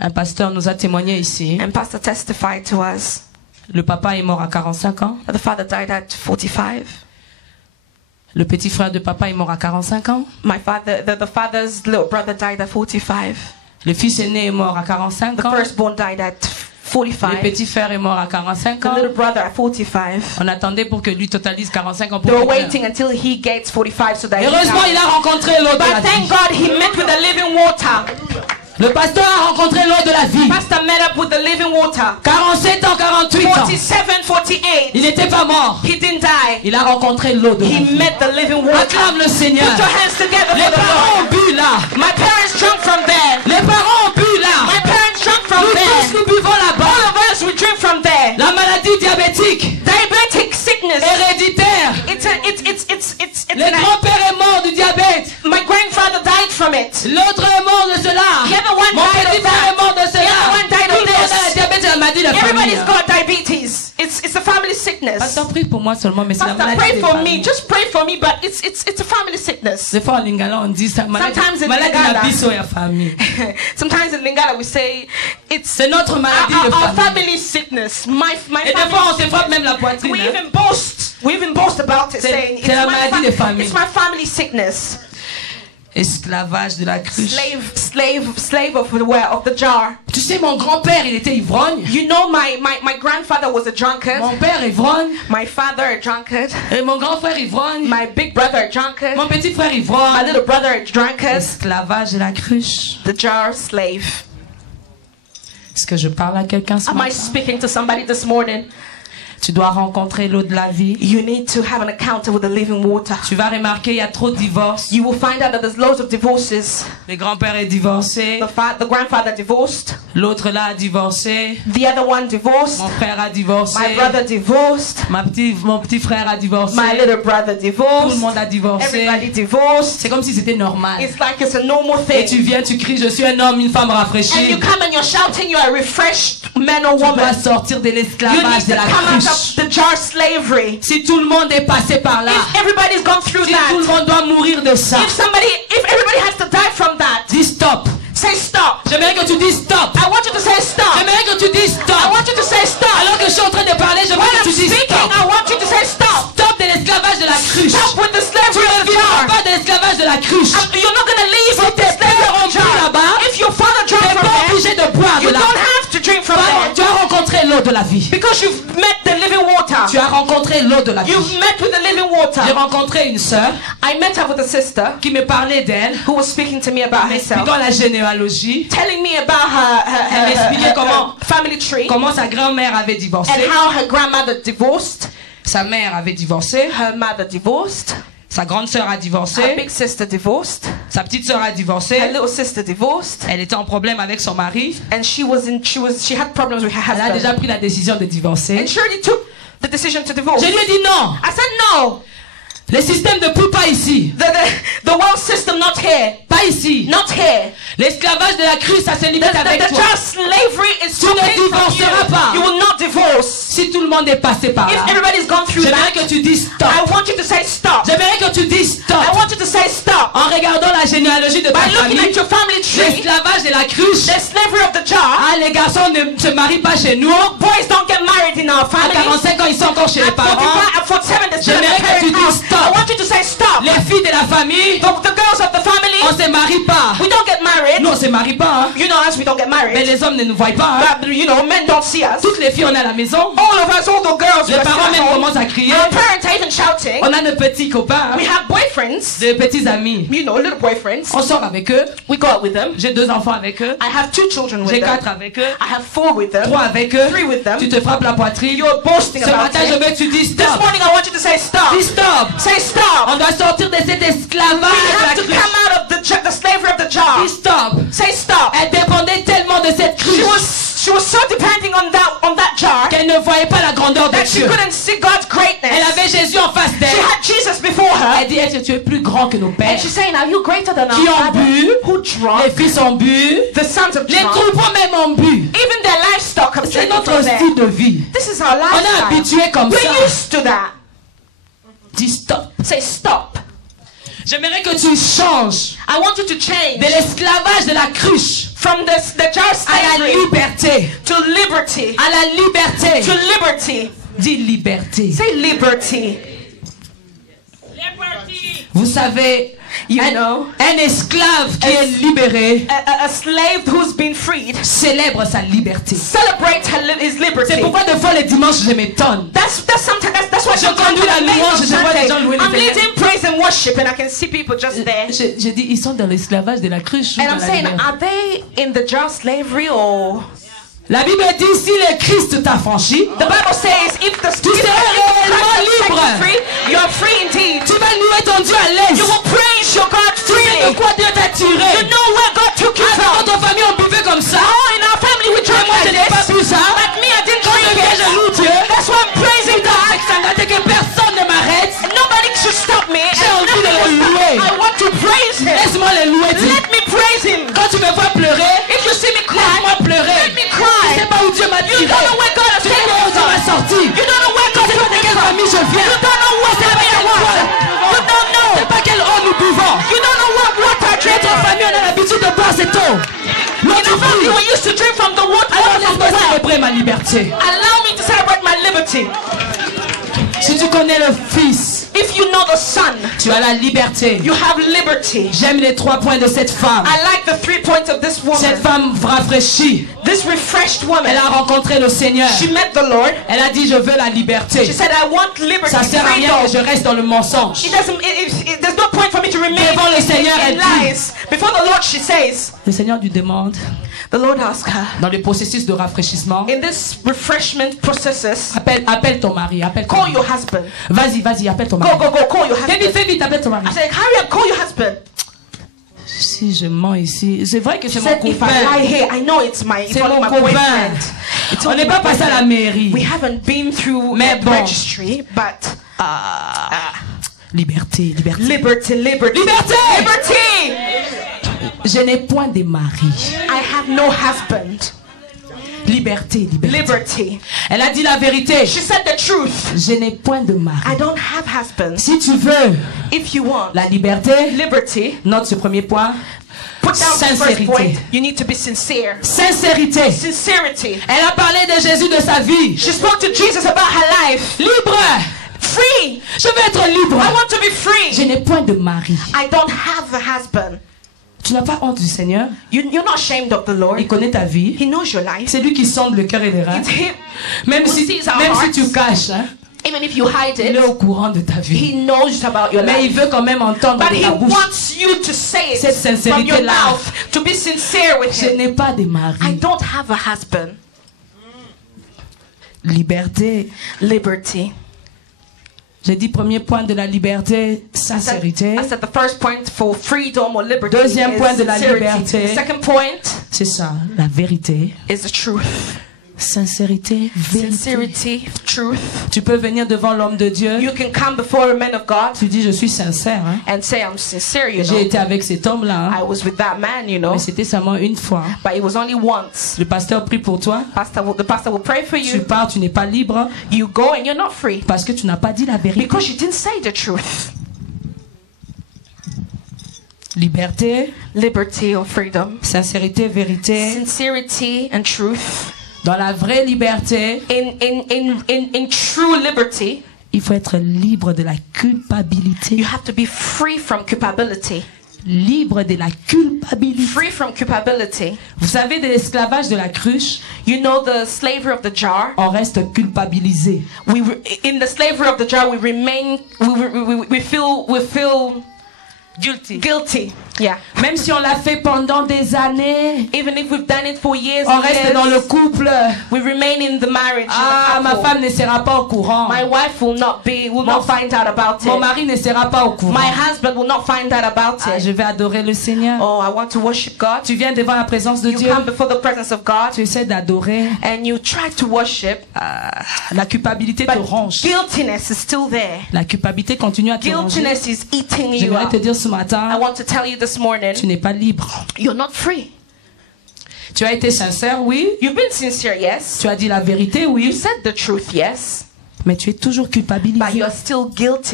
Un pasteur nous a témoigné ici. And pastor testified to us. Le papa est mort à 45 ans. The father died at 45. Le petit frère de papa est mort à 45 ans. My father, the father's little brother died at 45. Le fils aîné est mort à 45 The ans. firstborn died at Le 45. petit frère est mort à 45 The ans. little brother at 45. On attendait pour que lui totalise 45 ans pour They were qu'il meure. waiting until he gets 45 so that he Heureusement, il dies. a rencontré l'eau de la But thank vie. God he met with the living water. Le pasteur a rencontré l'eau de la vie. Pastor met up with the living water. 47 ans, 48 ans. 47, 48. Il n'était pas mort. He didn't die. Il a rencontré l'eau de la He vie. met the living water. Acclame le Seigneur. Put your hands together Les for the parents ont Lord. bu là. My parents drank from there. Les parents ont bu là. My parents drank from Nous tous, there. nous buvons All là-bas. of us, we drink from there. La maladie diabétique, Diabetic sickness. héréditaire. It's Le grand-père est mort du diabète. my grandfather died from it. L'autre est mort de cela. The other one Mon died petit of frère est that. mort de The other cela. one died Tout of le monde a this. le diabète, c'est la maladie de la famille. Everybody's got diabetes. It's a family sickness. Pasteur, prie pour moi seulement, mais c'est la Pastor, maladie pray des for me. familles. Just pray for me, but it's a family sickness. Des fois en lingala on dit ça, maladie Sometimes in maladie Lingala. la biso ya famille. Sometimes in Lingala we say it's C'est notre maladie de our famille. family sickness. My Et des fois on se frappe même la poitrine. We hein. even boast. We even boast about it, C'est- saying c'est la maladie des familles. it's my family sickness. Esclavage de la cruche. Slave of the jar. Tu sais, mon grand-père, il était ivrogne. You know, my grandfather was a drunkard. Mon père ivrogne. My father a drunkard. Et mon grand frère ivrogne. My big brother a drunkard. Mon petit frère My ivrogne. little brother a drunkard. Esclavage de la cruche. The jar slave. Est-ce que je parle à quelqu'un ce Am I matin? speaking to somebody this morning? Tu dois rencontrer l'eau de la vie. You need to have an encounter with the living water. Tu vas remarquer, il y a trop de divorces. You will find out that there's loads of divorces. Le grand-père est divorcé. The grandfather divorced. L'autre là a divorcé. The other one divorced. Mon frère a divorcé. My brother divorced. Mon petit frère a divorcé. My little brother Tout le divorced. monde a divorcé. Everybody divorced. C'est comme si c'était normal. It's like it's a normal Et tu thing. viens, tu cries, je suis un homme, une femme And you rafraîchie. come and you're shouting, you're a refreshed man or Tu dois woman. sortir de You need l'esclavage to de la come out cruche. of the jar slavery. Si tout le monde est passé par là, If everybody's gone through si tout le that, monde doit mourir de ça, if everybody has to die from that, dis stop. say stop. J'aimerais que tu dises stop. I want you to say stop. J'aimerais que tu dises I stop. want you to say stop. Alors que je suis en train de parler, When j'aimerais que I'm tu dises speaking, stop. I want you to say stop. Stop de l'esclavage de la cruche. Stop with the Tu slavery ne of the vivras jar. pas de l'esclavage de la cruche. You're not going to leave with the tes slavery pères of ont the bu jar. là-bas, If your father Tu drank n'es from pas there, obligé de boire de you là. don't have to drink from Tu there. as rencontré l'eau de la vie. Because you've met the living water. Tu as rencontré l'eau de la vie. You've met with the living water. J'ai rencontré une sœur I met up with a sister qui me parlait d'elle, who was speaking to me about herself, m'expliquant la généalogie, telling me about Elle m'expliquait comment- her family tree comment sa grand-mère avait divorcé, and how her grandmother divorced, sa mère avait divorcé, her mother divorced, sa grande sœur a her divorcé, big sister divorced, sa petite sœur a her divorcé, little sister divorced, elle était en problème avec son mari, and she had problems with her elle a déjà husband. pris la décision de divorcer. And she already took the decision to divorce. Je lui ai dit non, I said no. le système ne peut pas ici, The world system not here. pas ici. Not here. L'esclavage de la cruche, ça se limite avec The toi. just slavery is Tu ne something from divorceras pas. you. You will not divorce. Si tout le monde est passé par If là, everybody's gone through j'aimerais that, que tu dises stop. I want you to say stop. J'aimerais que tu dises stop. I want you to say stop. En regardant la généalogie de ta By looking famille, at your family tree, l'esclavage de la cruche. the slavery of the jar. Ah, les garçons ne se marient pas chez nous. Boys don't get married in our À family. 45 ans, ils sont encore chez les At 45, parents. at 47, they're still in J'aimerais their que tu parents' dises house. stop. I want you to say stop. Les filles de la famille, The girls of the family, on se marie pas. we don't get married. Nous, on se marie pas. Hein. You know us, we don't get Mais married. les hommes ne nous voient pas. Hein. But, you know, men don't see us. Toutes les filles, on est à la maison. All of us, all the girls, Les we're parents still même at home. commencent à crier. Our parents are even shouting. On a nos petits copains, hein. We have boyfriends, Des petits amis. you know, little boyfriends. On sort avec eux. We go out with them. J'ai 2 enfants avec eux. I have 2 children J'ai with them. 4 avec eux. I have 4 with them. 3 avec eux. 3 with them. Tu te frappes la poitrine. You're boasting Ce about matin, je it. veux que tu dises This stop. morning I want you to say stop. Dis stop. Say stop. On doit sortir de cet esclavage We de la have to cruche. come out of the slavery of the jar. Dis stop. Say stop. Elle dépendait tellement de cette cruche She was so depending on that jar qu'elle ne voyait pas la grandeur de that she Dieu. couldn't see God's greatness. Elle avait Jésus en face She d'elle. had Jesus before her. Elle dit, est-ce que tu es plus grand que nos pères? And she's saying, are you greater than Qui our ont father? bu? Who Les drunk? fils ont bu. The sons of Les drunk. troupeaux même ont bu. Even their livestock have C'est taken notre from there. style de vie. This is our On est lifestyle. habitué comme ça. We're used to that. Dis stop. Say stop. J'aimerais que tu changes I want you to change de l'esclavage de la cruche from the jar à la slavery liberté. to liberty. À la liberté. To liberty. Dis liberté. Say liberty. Vous savez, un esclave qui est libéré A slave who's been freed célèbre sa liberté. celebrates his liberty. C'est pourquoi des fois les dimanches je m'étonne. That's why Je conduis la louange, je vois les gens louer les I'm Seigneur. leading praise and worship and I can see people just there. Je dis, ils sont dans l'esclavage de la cruche. Ou And dans I'm la saying, liberté. are they in the jar slavery or? La Bible dit, si le Christ t'a franchi, The Bible says, if the tu seras réellement libre. free, you're free indeed. Tu vas louer ton Dieu à l'aise. You will praise your God Tu sais de freely. quoi Dieu t'a tiré. You know where God took you Dans from. ton famille, on buvait comme ça. Oh, in our family we Et drink moi, je like n'ai pas this. bu ça. But me, I didn't Quand je drink viens, je loue it. Dieu. That's why I'm praising God. C'est que personne ne m'arrête. Nobody should stop me. J'ai envie de le louer. I want to praise Him. Laisse-moi le louer. Dis. Let me praise Him. Quand tu me vois pleurer, If you see me cry, laisse-moi pleurer. let me cry. Tu sais pas où Dieu m'a You tiré. don't know where God has Tu sais taken pas où me Dieu m'a from. sorti. You don't know where Tu God sais pas took de me quelle from. famille je viens. You don't know what Tu sais pas family I quel was. poil. You don't know. Tu sais pas quelle eau nous buvons. You don't know what water I drink. Notre famille, on a l'habitude de boire cette eau. L'eau In du our family, fruit. we used to drink from the water Alors from the laisse-moi well. célébrer ma liberté. Allow me to celebrate my liberty. Si tu connais le Fils, If you know the Son, tu as la liberté. you have liberty. J'aime les 3 points de cette femme. I like the 3 points of this Cette woman. femme rafraîchie. This refreshed Elle woman. a rencontré le Seigneur. She met the Lord. Elle a dit, je veux la liberté. She said, I want liberty, Ça sert à rien que je freedom. reste dans le mensonge. There's no point for me to remain Devant le Seigneur, elle in dit. lies. Before the Lord, she says, Le Seigneur lui demande, the Lord asked her, dans le processus de rafraîchissement, in this refreshment processes, appelle ton mari, appelle ton call mari. your husband. Vas-y, appelle ton Go, mari. go, go, call your husband. Fais vite, appelle ton mari. I said, hurry up, call your husband. Si je mens ici, c'est vrai que She c'est mon said, if I lie copain. here, I know it's C'est only mon my copain. boyfriend. It's On only n'est pas my passé à la boyfriend. mairie. We haven't been through Mais the bon. registry, but Liberté. liberty. Liberté! Liberty! Je n'ai point de mari. I have no husband. Liberté. Liberty. Elle a dit la vérité. She said the truth. Je n'ai point de I mari. don't have husbands. Si tu veux If you want la liberté, liberty, note ce premier point. put down the first Sincérité. point. You need to be sincere. Sincérité. Sincerity. Elle a parlé de Jésus, de sa vie. She spoke to Jesus about her life. Libre. Free. Je veux être libre. I want to be free. Je n'ai point de mari. I don't have a husband. Tu n'as pas honte du Seigneur. You're not ashamed of the Lord. Il connaît ta vie. He knows your life. C'est lui qui sonde le cœur et les reins. It's him. Même Who si sees our tu hearts. caches, hein, Even if you hide il est it, au courant de ta vie. he knows about your Mais il life. veut quand même entendre But de he ta bouche. wants you to say Cette it from your sincérité-là. mouth, to be sincere with Je him. n'ai pas de I mari. don't have a husband. Liberté. Liberty. J'ai dit premier point de la liberté, sincérité. I said the first point for freedom or liberty Deuxième is point de la sincerity. liberté. The second point C'est ça, la vérité. is the truth. Sincérité, vérité. Sincerity, truth. Tu peux venir devant l'homme de Dieu. You can come before a man of God Tu dis, je suis sincère. Hein. and say, I'm sincere, you J'ai know. été avec cet homme-là. Hein. I was with that man, you know. Mais c'était seulement une fois. But it was only once. Le pasteur prie pour toi. The pastor will pray for Tu you. pars, tu n'es pas libre. You go and you're not free. Parce que tu n'as pas dit la vérité. Because you didn't say the truth. Liberté, Liberty or freedom. sincérité, vérité. Sincerity and truth. Dans la vraie liberté, In true liberty, il faut être libre de la culpabilité. you have to be free from culpability. Libre de la culpabilité. Free from culpability. Vous savez, de l'esclavage de la cruche, You know the slavery of the jar. on reste culpabilisé. In the slavery of the jar, we remain. We feel guilty. Yeah. Même si on l'a fait pendant des années, Even if we've done it for years, on and reste years, dans le couple. we remain in the marriage. Ah, in the ma couple. femme ne sera pas au courant. My wife will not find out about Mon it. mari ne sera pas au courant. My husband will not find out about Ah, it. je vais adorer le Seigneur. Oh, I want to worship God. Tu viens devant la présence de You Dieu. come before the presence of God Tu essaies d'adorer. and you try to worship, La culpabilité te but ronge. guiltiness is still there. La culpabilité continue à te ronger. Guiltiness is eating you J'aimerais te up. dire ce I matin, want to tell you this morning, tu n'es pas libre. you're not free. Tu as été sincère, oui. You've been sincere, yes. Tu as dit la vérité, You oui. said the truth, yes. Mais tu es toujours But culpabilisé. you're still guilty.